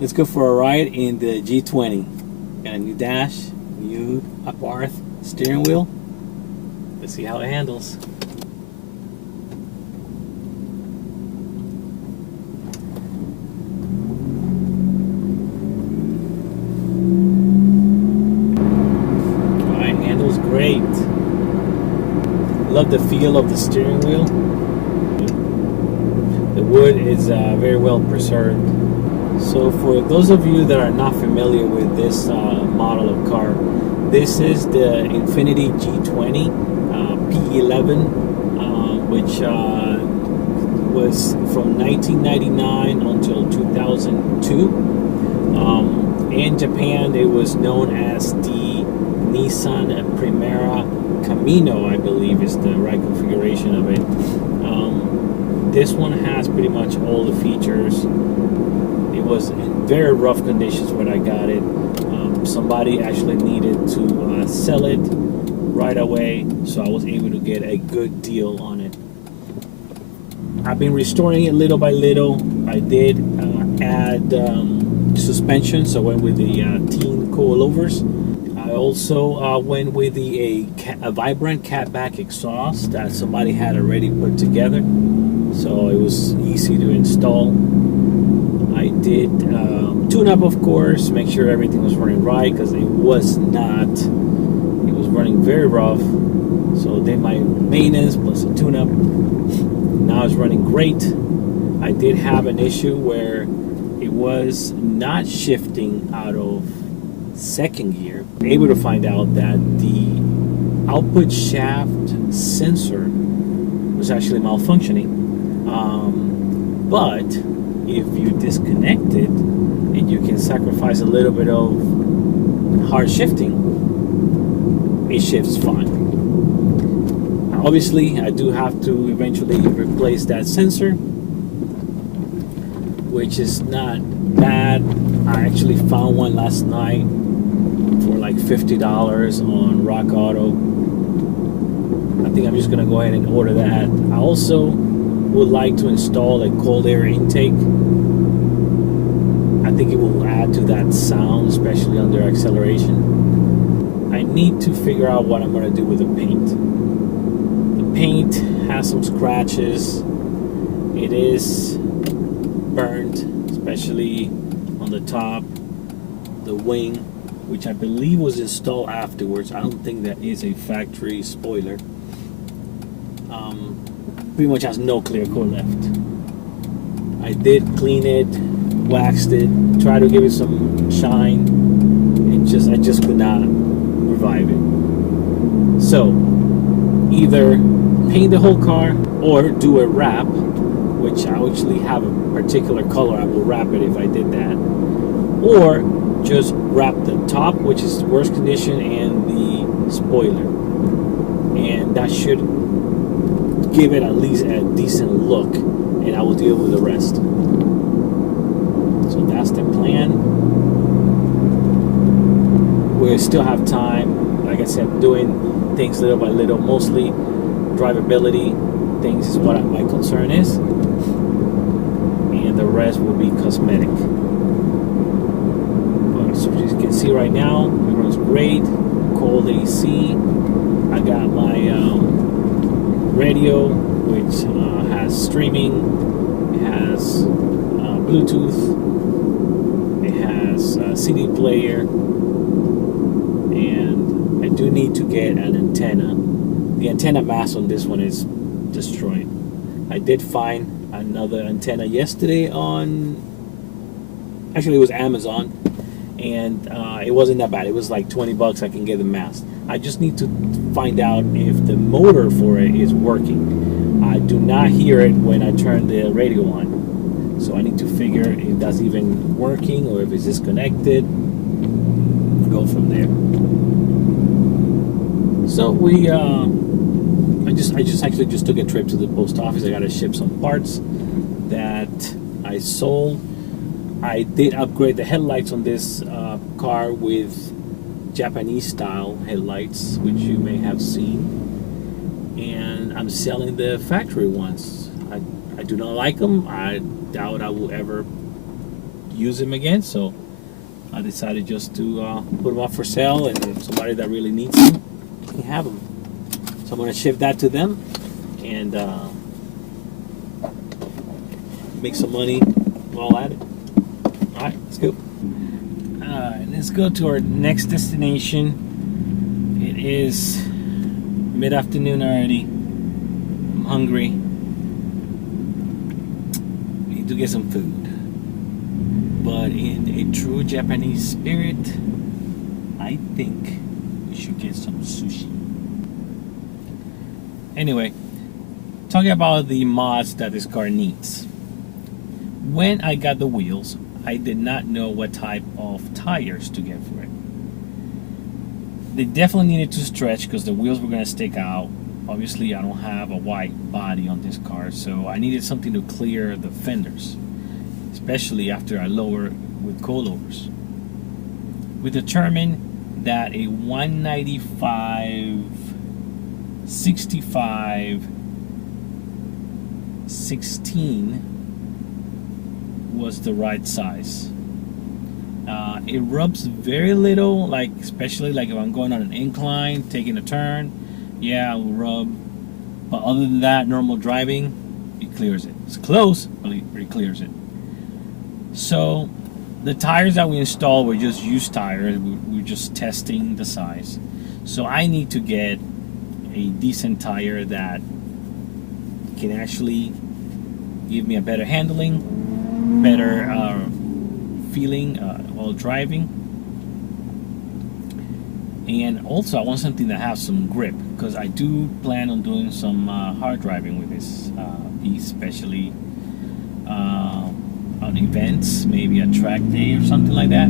Let's go for a ride in the G20. Got a new dash, new Abarth steering wheel. Let's see how it handles. Alright, handles great. Love the feel of the steering wheel. The wood is very well preserved. So for those of you that are not familiar with this model of car, this is the Infiniti G20 P11, which was from 1999 until 2002. In Japan, it was known as the Nissan Primera Camino, I believe is the right configuration of it. This one has pretty much all the features. It was in very rough conditions when I got it. Somebody actually needed to sell it right away, so I was able to get a good deal on it. I've been restoring it little by little. I did add suspension, so I went with the teen coilovers. I also went with a vibrant catback exhaust that somebody had already put together, so it was easy to install. I did tune up, of course, make sure everything was running right, because it was not. It was running very rough. So I did my maintenance plus a tune up. Now it's running great. I did have an issue where it was not shifting out of second gear. Able to find out that the output shaft sensor was actually malfunctioning. But if you disconnect it, and you can sacrifice a little bit of hard shifting, it shifts fine. Obviously, I do have to eventually replace that sensor, which is not bad. I actually found one last night for like $50 on Rock Auto. I think I'm just gonna go ahead and order that. I also would like to install a cold air intake. I think it will add to that sound, especially under acceleration. I need to figure out what I'm going to do with the paint. The paint has some scratches. It is burnt, especially on the top, the wing, which I believe was installed afterwards. I don't think that is a factory spoiler. Pretty much has no clear coat left. I did clean it, waxed it, tried to give it some shine. I just could not revive it. So either paint the whole car or do a wrap, which I actually have a particular color. I will wrap it if I did that, or just wrap the top, which is worst condition, and the spoiler, and that should give it at least a decent look, and I will deal with the rest. So that's the plan. We still have time. Like I said, I'm doing things little by little. Mostly drivability things is what my concern is, and the rest will be cosmetic. But so as you can see right now, it runs great. Cold AC. I got my radio, which has streaming. It has Bluetooth. It has a CD player, and I do need to get an antenna. The antenna mast on this one is destroyed. I did find another antenna yesterday on, actually it was Amazon, and it wasn't that bad. It was like $20. I can get the mast. I just need to find out if the motor for it is working. I do not hear it when I turn the radio on. So I need to figure if that's even working or if it's disconnected. Go from there. So I just actually took a trip to the post office. I got to ship some parts that I sold. I did upgrade the headlights on this car with Japanese style headlights, which you may have seen. And I'm selling the factory ones. I do not like them. I doubt I will ever use them again. So I decided just to put them up for sale, and if somebody that really needs them can have them. So I'm going to ship that to them and make some money while at it. All right, let's go. Let's go to our next destination. It is mid-afternoon already. I'm hungry. Need to get some food. But in a true Japanese spirit, I think we should get some sushi. Anyway, talking about the mods that this car needs. When I got the wheels, I did not know what type of tires to get for it. They definitely needed to stretch because the wheels were going to stick out. Obviously, I don't have a white body on this car, so I needed something to clear the fenders, especially after I lower with coilovers. We determined that a 195 65 16 was the right size. It rubs very little, like especially like if I'm going on an incline, taking a turn, yeah, it will rub. But other than that, normal driving, it clears it. It's close, but it clears it. So the tires that we installed were just used tires. We were just testing the size. So I need to get a decent tire that can actually give me a better handling, better feeling while driving. And also I want something that has some grip, because I do plan on doing some hard driving with this piece, especially on events, maybe a track day or something like that.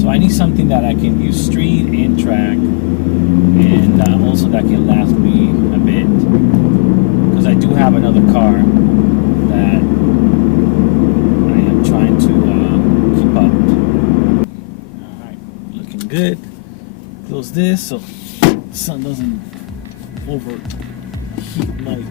So I need something that I can use street and track, and also that can last me a bit, because I do have another car that I am trying to keep up. Alright, looking good. Close this so the sun doesn't overheat my